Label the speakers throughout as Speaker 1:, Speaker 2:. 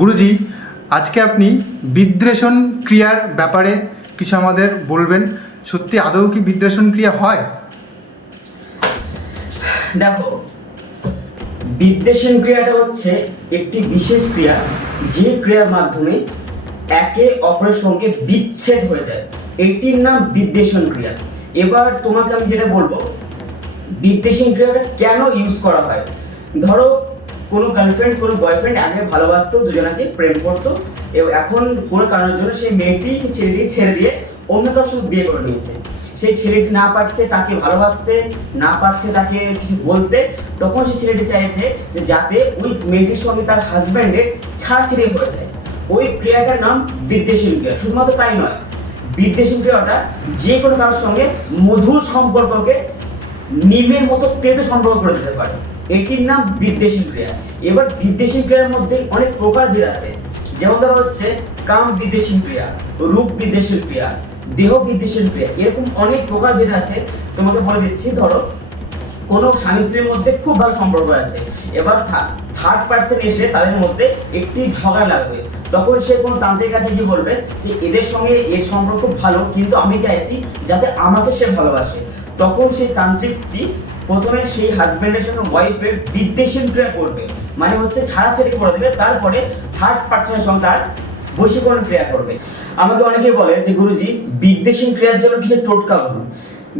Speaker 1: গুরুজি, আজকে আপনি বিদ্রেষণ ক্রিয়ার ব্যাপারে কিছু আমাদের বলবেন। সত্যি আদৌ কি বিদ্রেষণ ক্রিয়া হয়?
Speaker 2: দেখো, বিদ্বেষণ ক্রিয়াটা হচ্ছে একটি বিশেষ ক্রিয়া, যে ক্রিয়ার মাধ্যমে একে অপরের সঙ্গে বিচ্ছেদ হয়ে যায়। এটির নাম বিদ্বেষণ ক্রিয়া। এবার তোমাকে আমি যেটা বলব, বিদ্বেষণ ক্রিয়াটা কেন ইউজ করা হয়? ধরো কোনো গার্লফ্রেন্ড কোনো বয়ফ্রেন্ড আগে ভালোবাসতো, দুজনাকে প্রেম করতো এবং এখন কোনো কারণের জন্য সেই মেয়েটি সেই ছেলেটি ছেড়ে দিয়ে অন্য কারোর সঙ্গে বিয়ে করে নিয়েছে। সেই ছেলেটি না পারছে তাকে ভালোবাসতে, না পারছে তাকে কিছু বলতে, তখন সেই ছেলেটি চাইছে যে যাতে ওই মেয়েটির সঙ্গে তার হাজব্যান্ডের ছাড়াছাড়ি হয়ে যায়। ওই ক্রিয়াটার নাম বিদ্বেষণ ক্রিয়া। শুধুমাত্র তাই নয় বিদ্বেষণ ক্রিয়াটা যে কোনো কারোর সঙ্গে মধুর সম্পর্ককে নিমের মতো তেতো সম্পর্ক করে দিতে পারে। এটির নাম বিদ্বেষী ক্রিয়া। এবার বিদ্বেষী ক্রিয়ার মধ্যে অনেক প্রকারভেদ আছে। যেমন ধরো হচ্ছে, কাম বিদ্বেষী ক্রিয়া, রূপ বিদ্বেষী ক্রিয়া, দেহ বিদ্বেষী ক্রিয়া, এরকম অনেক প্রকারভেদ আছে। তোমাকে বলে দিচ্ছি, ধরো, কোনো স্বামী স্ত্রীর মধ্যে খুব ভালো সম্পর্ক আছে। এবার থার্ড পার্সন এসে তাদের মধ্যে একটি ঝগড়া লাগবে। তখন সে কোনো তান্ত্রিক কাছে গিয়ে বলবে যে, এদের সঙ্গে এর সম্পর্ক ভালো, কিন্তু আমি চাইছি যাতে আমাকে সে ভালোবাসে। তখন সেই তান্ত্রিকটি প্রথমে সেই হাজব্যান্ডের সঙ্গে ওয়াইফের বিদ্বেষণ ক্রিয়া করবে। মানে হচ্ছে ছাড়াছাড়ি করে দেবে, তারপরে থার্ড পার্সনের সঙ্গে তার বশীকরণ ক্রিয়া করবে। আমাকে অনেকেই বলে যে, গুরুজি বিদ্বেষণ ক্রিয়ার জন্য কিছু টোটকা বলুন।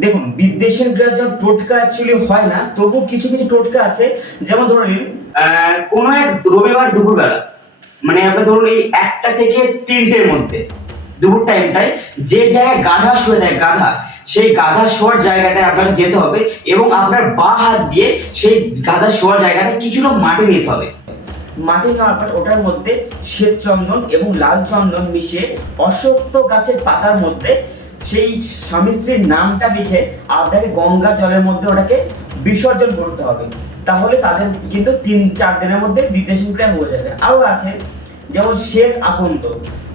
Speaker 2: দেখুন বিদ্বেষণ ক্রিয়ার জন্য টোটকা অ্যাকচুয়ালি হয় না তবু কিছু কিছু টোটকা আছে। যেমন ধরে নিন কোনো এক রবিবার দুপুরবেলা মানে আপনি ধরুন এই একটা থেকে তিনটের মধ্যে, দুপুর টাইমটায় যে জায়গায় গাধা শুয়ে থাকে গাধা সেই গাধা শোয়ার জায়গাটায় আপনাকে যেতে হবে এবং আপনার বা হাত দিয়ে সেই গাধা শোয়ার জায়গাটা কিছুটা মাটি নিতে হবে। মাটি নেওয়ার পর ওটার মধ্যে শ্বেত চন্দন এবং লাল চন্দন মিশিয়ে অশ্বত্থ গাছের পাতার মধ্যে সেই স্বামী স্ত্রীর নামটা লিখে আপনাকে গঙ্গা জলের মধ্যে ওটাকে বিসর্জন করতে হবে। তাহলে তাদের কিন্তু তিন চার দিনের মধ্যে ক্রিয়া হয়ে যাবে। আরও আছে যেমন শ্বেত আকন্দ।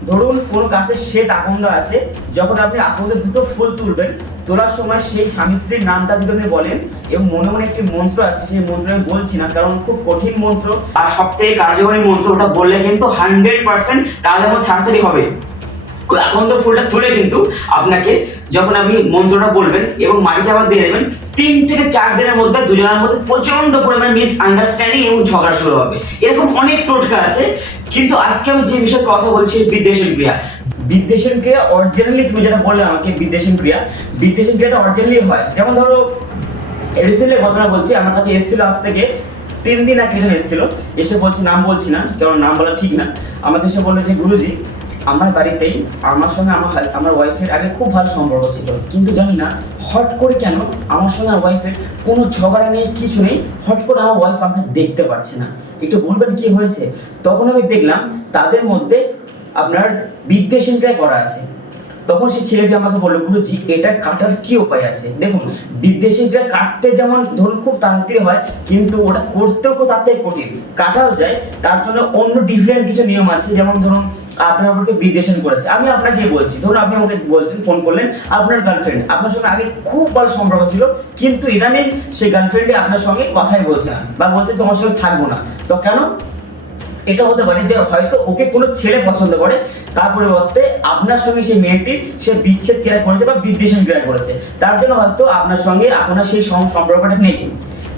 Speaker 2: ধরুন কোনো গাছের শ্বেত আকন্দ আছে, যখন আপনি আকন্দের দুটো ফুল তুলবেন, তোলার সময় সেই স্বামী স্ত্রীর নামটা যদি আপনি বলেন, এবং মনে মনে একটি মন্ত্র আছে, সেই মন্ত্র আমি বলছি না, কারণ খুব কঠিন মন্ত্র। আর সব থেকে কার্যকরী মন্ত্র ওটা বললে কিন্তু হান্ড্রেড পার্সেন্ট কাজ আমার ছাড়ছাড়ি হবে। আকন্দ ফুলটা তুলে কিন্তু আপনাকে যখন আপনি মন্ত্রটা বলবেন এবং মাটি চাপা দিয়ে দেবেন তিন থেকে চার দিনের মধ্যে দুজনের মধ্যে প্রচণ্ড পরিমাণে মিস আন্ডারস্ট্যান্ডিং এবং ঝগড়া শুরু হবে। এরকম অনেক টোটকা আছে, কিন্তু আজকে আমি যে বিষয়ে কথা বলছি বিদ্বেষণ ক্রিয়া। বিদ্বেষণ ক্রিয়া অরিজিনালি তুমি যেটা বললে আমাকে বিদ্বেষণ ক্রিয়া বিদ্বেষণ ক্রিয়াটা অরিজিনালি হয়। যেমন ধরো রিসেন্টলি ঘটনা বলছি, আমার কাছে এসেছিল আজ থেকে তিন দিন আগে এসেছিল। এসে বলছি, নাম বলছি না কারণ নাম বলা ঠিক না। আমাকে এসে বলল যে, গুরুজি আমার বাড়িতেই, আমার সঙ্গে আমার আমার ওয়াইফের আগে খুব ভালো সম্পর্ক ছিল। কিন্তু জানি না, হট করে কেন আমার সঙ্গে আমার ওয়াইফের কোনো ঝগড়া নেই, কিছু নেই, হট করে আমার ওয়াইফ আমাকে দেখতে পাচ্ছে না। একটু বলবেন কি হয়েছে? তখন আমি দেখলাম তাদের মধ্যে আপনার বিদ্বেষণ ক্রিয়া করা আছে। তখন সেই ছেলেটি আমাকে বলল, গুরুজি, এটা কাটার কি উপায় আছে? দেখুন ক্রিয়া কাটতে যেমন ধরুন খুব তাড়াতাড়ি হয়, কিন্তু ওটা করতেও খুব তাড়াতাড়ি কঠিন। কাটাও যায়, তার জন্য অন্য ডিফারেন্ট কিছু নিয়ম আছে, যেমন ধরুন, আপনার আমাকে বিদ্বেষণ করেছে। আমি আপনাকে বলছি, ধরুন আপনি আমাকে বলছেন ফোন করলেন, আপনার গার্লফ্রেন্ড আপনার সঙ্গে আগে খুব ভালো সম্পর্ক ছিল, কিন্তু ইদানিং সেই গার্লফ্রেন্ডে আপনার সঙ্গে কথাই বলছে না, বা বলছে তোমার সঙ্গে থাকব না। তো কেন? এটা হতে পারে যে হয়তো ওকে কোনো ছেলে পছন্দ করে। তার পরিবর্তে আপনার সঙ্গে সেই মেয়েটির সে বিচ্ছেদ ক্রিয়া করেছে বা বিদ্বেষণ ক্রিয়া করেছে। তার জন্য হয়তো আপনার সঙ্গে আপনার সেই সম্পর্কটা নেই।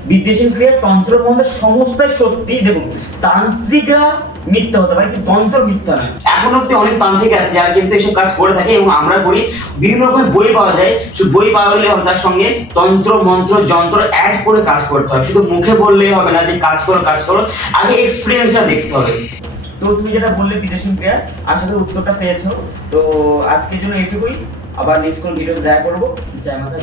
Speaker 2: বিদ্বেষণ ক্রিয়া তন্ত্র মন্ত্র সমস্তই সত্যি। দেখুন তান্ত্রিকরা মিথ্যা হতে পারে, কিন্তু তন্ত্র মিথ্যা নয়। এখন অব্দি অনেক তান্ত্রিক আছে যারা কিন্তু এসব কাজ করে থাকে এবং আমরা করি। বিভিন্ন রকমের বই পাওয়া যায় শুধু বই পাওয়া গেলে তার সঙ্গে তন্ত্র, মন্ত্র, যন্ত্র অ্যাড করে কাজ করতে হবে শুধু মুখে বললেই হবে না যে কাজ করো কাজ করো, আগে এক্সপিরিয়েন্সটা দেখতে হবে। তো তুমি যেটা বললে বিদেশি ক্রিয়া আশা করি উত্তরটা পেয়েছ। তো আজকের জন্য এটুকুই আবার নেক্সট কোন ভিডিওতে দেখা করব। জয় মাতা।